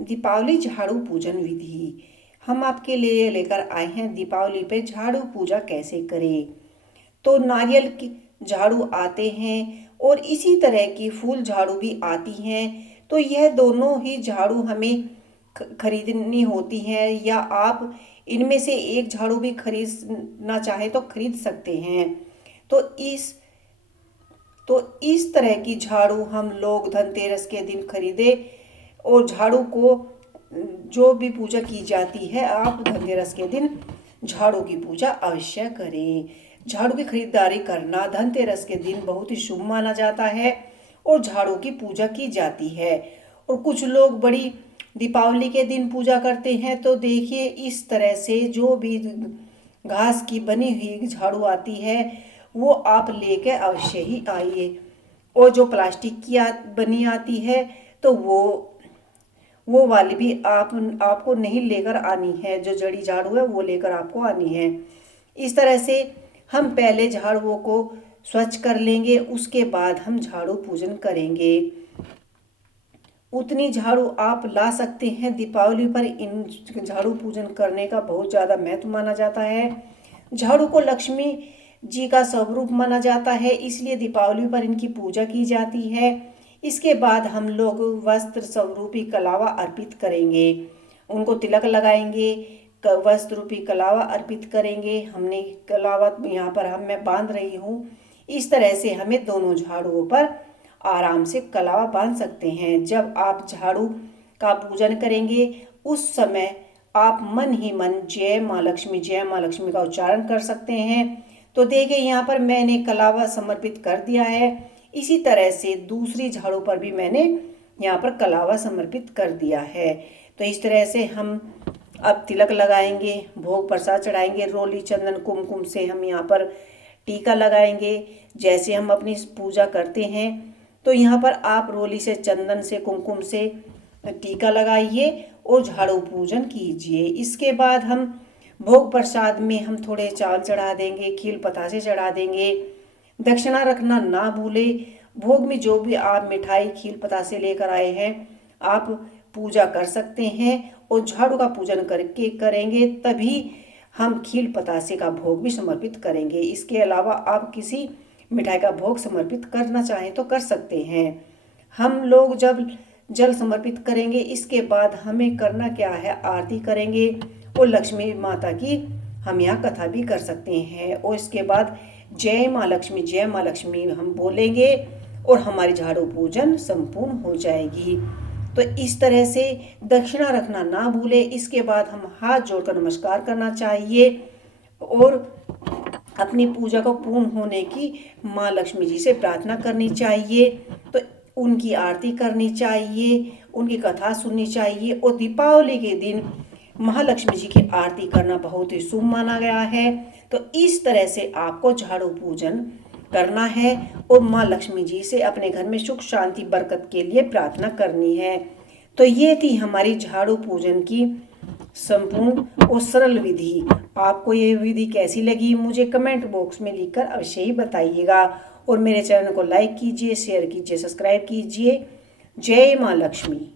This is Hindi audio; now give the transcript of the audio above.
दीपावली झाड़ू पूजन विधि। हम आपके लिए लेकर आए हैं दीपावली पे झाड़ू पूजा कैसे करें। तो नारियल की झाड़ू आते हैं और इसी तरह की फूल झाड़ू भी आती हैं। तो यह दोनों ही झाड़ू हमें खरीदनी होती हैं, या आप इनमें से एक झाड़ू भी खरीदना चाहें तो खरीद सकते हैं। तो इस तो इस तरह की झाड़ू हम लोग धनतेरस के दिन खरीदे, और झाड़ू को जो भी पूजा की जाती है, आप धनतेरस के दिन झाड़ू की पूजा अवश्य करें। झाड़ू की खरीदारी करना धनतेरस के दिन बहुत ही शुभ माना जाता है और झाड़ू की पूजा की जाती है। और कुछ लोग बड़ी दीपावली के दिन पूजा करते हैं। तो देखिए, इस तरह से जो भी घास की बनी हुई झाड़ू आती है वो आप लेके अवश्य ही आइए। और जो प्लास्टिक की बनी आती है तो वो वाली भी आपको नहीं लेकर आनी है। जो जड़ी झाड़ू है वो लेकर आपको आनी है। इस तरह से हम पहले झाड़ुओं को स्वच्छ कर लेंगे, उसके बाद हम झाड़ू पूजन करेंगे। उतनी झाड़ू आप ला सकते हैं। दीपावली पर इन झाड़ू पूजन करने का बहुत ज़्यादा महत्व माना जाता है। झाड़ू को लक्ष्मी जी का स्वरूप माना जाता है, इसलिए दीपावली पर इनकी पूजा की जाती है। इसके बाद हम लोग वस्त्र स्वरूपी कलावा अर्पित करेंगे, उनको तिलक लगाएंगे, वस्त्र रूपी कलावा अर्पित करेंगे। हमने कलावा यहाँ पर मैं बांध रही हूँ। इस तरह से हमें दोनों झाड़ुओं पर आराम से कलावा बांध सकते हैं। जब आप झाड़ू का पूजन करेंगे उस समय आप मन ही मन जय माँ लक्ष्मी का उच्चारण कर सकते हैं। तो देखिए, यहाँ पर मैंने कलावा समर्पित कर दिया है। इसी तरह से दूसरी झाड़ू पर भी मैंने यहाँ पर कलावा समर्पित कर दिया है। तो इस तरह से हम अब तिलक लगाएंगे, भोग प्रसाद चढ़ाएंगे, रोली चंदन कुमकुम से हम यहाँ पर टीका लगाएंगे। जैसे हम अपनी पूजा करते हैं तो यहाँ पर आप रोली से, चंदन से, कुमकुम से टीका लगाइए और झाड़ू पूजन कीजिए। इसके बाद हम भोग प्रसाद में हम थोड़े चावल चढ़ा देंगे, खील पतासे चढ़ा देंगे। दक्षिणा रखना ना भूले। भोग में जो भी आप मिठाई खील पतासे लेकर आए हैं आप पूजा कर सकते हैं, और झाड़ू का पूजन करके करेंगे तभी हम खील पतासे का भोग भी समर्पित करेंगे। इसके अलावा आप किसी मिठाई का भोग समर्पित करना चाहें तो कर सकते हैं। हम लोग जब जल समर्पित करेंगे, इसके बाद हमें करना क्या है, आरती करेंगे और लक्ष्मी माता की हम यहाँ कथा भी कर सकते हैं। और इसके बाद जय माँ लक्ष्मी हम बोलेंगे और हमारी झाड़ू पूजन संपूर्ण हो जाएगी। तो इस तरह से दक्षिणा रखना ना भूले। इसके बाद हम हाथ जोड़कर नमस्कार करना चाहिए और अपनी पूजा को पूर्ण होने की माँ लक्ष्मी जी से प्रार्थना करनी चाहिए। तो उनकी आरती करनी चाहिए, उनकी कथा सुननी चाहिए। और दीपावली के दिन महालक्ष्मी जी की आरती करना बहुत ही शुभ माना गया है। तो इस तरह से आपको झाड़ू पूजन करना है और माँ लक्ष्मी जी से अपने घर में सुख शांति बरकत के लिए प्रार्थना करनी है। तो ये थी हमारी झाड़ू पूजन की संपूर्ण और सरल विधि। आपको ये विधि कैसी लगी मुझे कमेंट बॉक्स में लिखकर अवश्य ही बताइएगा। और मेरे चैनल को लाइक कीजिए, शेयर कीजिए, सब्सक्राइब कीजिए। जय माँ लक्ष्मी।